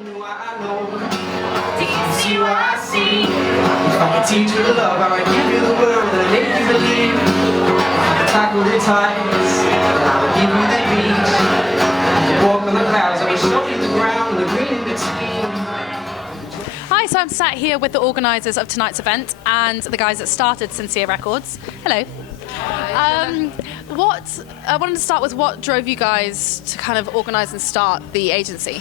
I know. Do you see what I see? If I can teach you to love, I will give you the world and make you believe. I can tackle the tides, and I will give you the beach. Walk on the clouds, I will show you the ground and the green in between. Hi, so I'm sat here with the organisers of tonight's event and the guys that started SYN CYR Records. Hello. I wanted to start with what drove you guys to kind of organise and start the agency?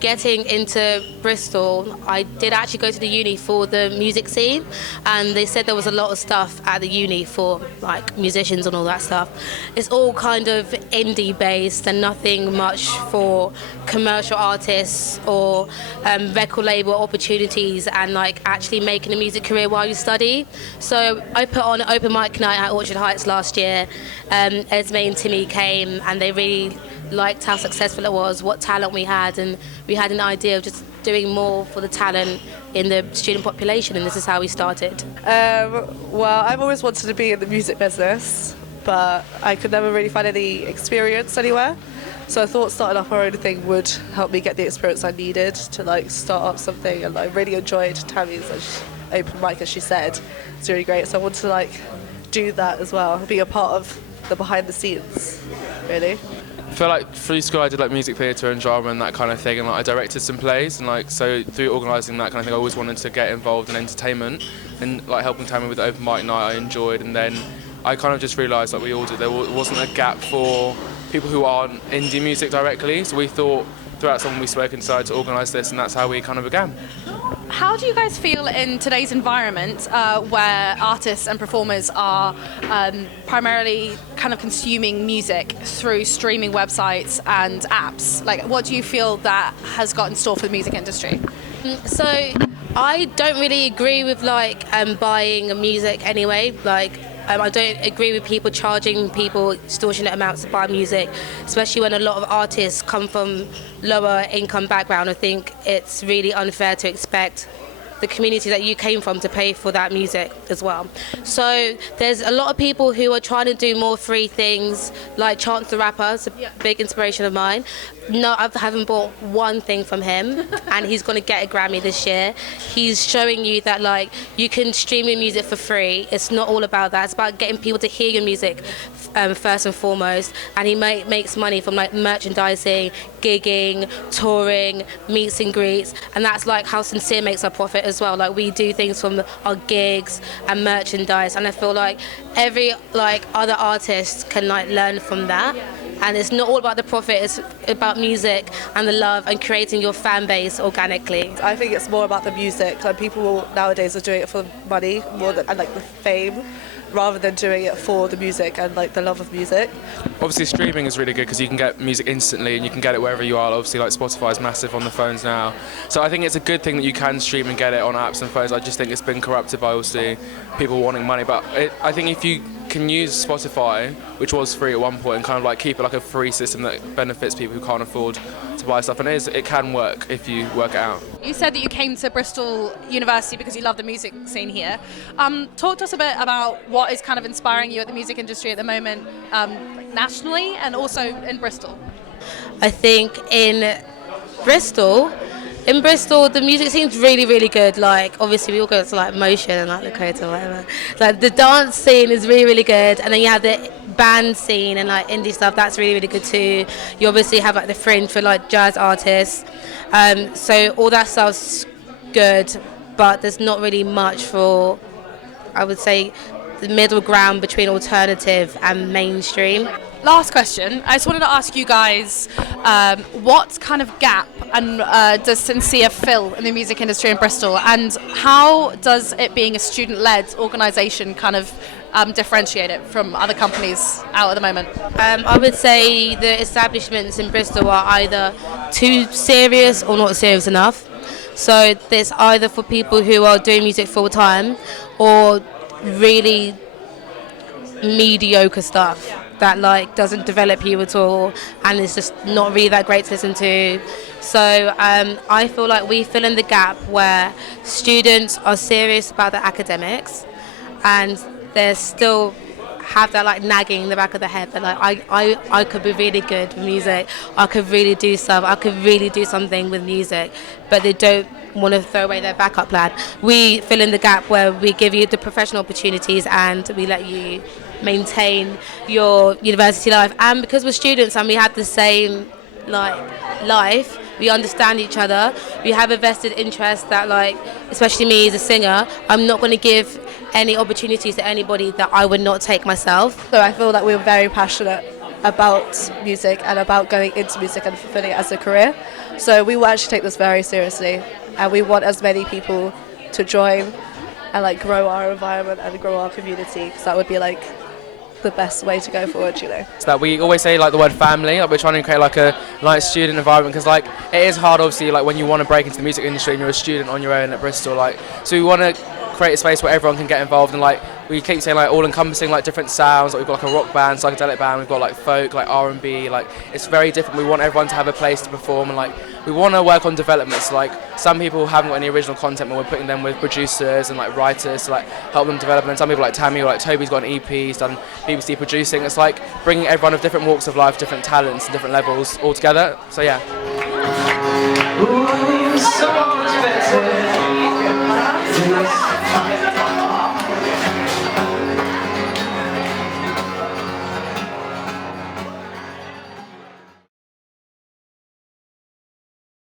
Getting into Bristol, I did actually go to the uni for the music scene, and they said there was a lot of stuff at the uni for like musicians and all that stuff. It's all kind of indie based and nothing much for commercial artists or record label opportunities and like actually making a music career while you study. So I put on an open mic night at Orchard Heights last year. Esmee and Timi came and they really liked how successful it was, what talent we had, and we had an idea of just doing more for the talent in the student population, and this is how we started. Well, I've always wanted to be in the music business, but I could never really find any experience anywhere. So I thought starting up our own thing would help me get the experience I needed to like start up something, and I really enjoyed Tami's open mic, as she said. It's really great, so I wanted to like do that as well, be a part of the behind the scenes, really. I feel like through school I did like music theatre and drama and that kind of thing, and like I directed some plays, and like so through organising that kind of thing I always wanted to get involved in entertainment, and like helping Tami with the open mic night I enjoyed, and then I kind of just realised like we all did there wasn't a gap for people who aren't indie music directly, so we thought throughout someone we spoke and decided to organise this, and that's how we kind of began. How do you guys feel in today's environment where artists and performers are primarily kind of consuming music through streaming websites and apps? Like, what do you feel that has got in store for the music industry? So I don't really agree with like buying music anyway. Like I don't agree with people charging people extortionate amounts to buy music, especially when a lot of artists come from lower income background. I think it's really unfair to expect the community that you came from to pay for that music as well. So there's a lot of people who are trying to do more free things, like Chance the Rapper, it's a big inspiration of mine. No, I haven't bought one thing from him, and he's going to get a Grammy this year. He's showing you that like you can stream your music for free. It's not all about that. It's about getting people to hear your music first and foremost, and he makes money from like merchandising, gigging, touring, meets and greets, and that's like how SYN CYR makes our profit as well. Like we do things from our gigs and merchandise, and I feel like every like other artist can like learn from that. And it's not all about the profit, it's about music and the love and creating your fan base organically. I think it's more about the music, and people nowadays are doing it for money more than, and like the fame, rather than doing it for the music and like the love of music. Obviously streaming is really good because you can get music instantly and you can get it wherever you are. Obviously like Spotify is massive on the phones now, so I think it's a good thing that you can stream and get it on apps and phones. I just think it's been corrupted by obviously people wanting money, but I think if you can use Spotify, which was free at one point, and kind of like keep it like a free system that benefits people who can't afford to buy stuff, and it can work if you work it out. You said that you came to Bristol University because you love the music scene here. Talk to us a bit about what is kind of inspiring you at the music industry at the moment, nationally and also in Bristol. I think in Bristol, the music scene's really, really good. Like, obviously, we all go to, like, Motion and, like, Lakota or whatever. Like, the dance scene is really, really good. And then you have the band scene and, like, indie stuff. That's really, really good, too. You obviously have, like, the Fringe for, like, jazz artists. So all that stuff's good. But there's not really much for, I would say, the middle ground between alternative and mainstream. Last question. I just wanted to ask you guys, what kind of gap does SYN CYR fill in the music industry in Bristol, and how does it being a student-led organisation kind of differentiate it from other companies out at the moment? I would say the establishments in Bristol are either too serious or not serious enough. So there's either for people who are doing music full-time or really mediocre stuff that like doesn't develop you at all and it's just not really that great to listen to. So I feel like we fill in the gap where students are serious about their academics and they still have that like nagging in the back of their head that like I could be really good with music, I could really do stuff, I could really do something with music, but they don't want to throw away their backup plan. We fill in the gap where we give you the professional opportunities and we let you maintain your university life. And because we're students and we have the same like life, we understand each other, we have a vested interest that like, especially me as a singer, I'm not going to give any opportunities to anybody that I would not take myself. So I feel that we're very passionate about music and about going into music and fulfilling it as a career. So we will actually take this very seriously, and we want as many people to join and like grow our environment and grow our community, because that would be like the best way to go forward, you know. So that we always say like the word family, like we're trying to create like a nice student environment, because like it is hard obviously like when you want to break into the music industry and you're a student on your own at Bristol, like so we want to create a space where everyone can get involved, and like we keep saying like all encompassing like different sounds, like we've got like a rock band, psychedelic band, we've got like folk, like R&B, like it's very different. We want everyone to have a place to perform, and like we want to work on developments. Like some people haven't got any original content, but we're putting them with producers and like writers to like help them develop, and some people like Tami or like Toby's got an EP, he's done BBC producing. It's like bringing everyone of different walks of life, different talents and different levels all together. So yeah. Ooh.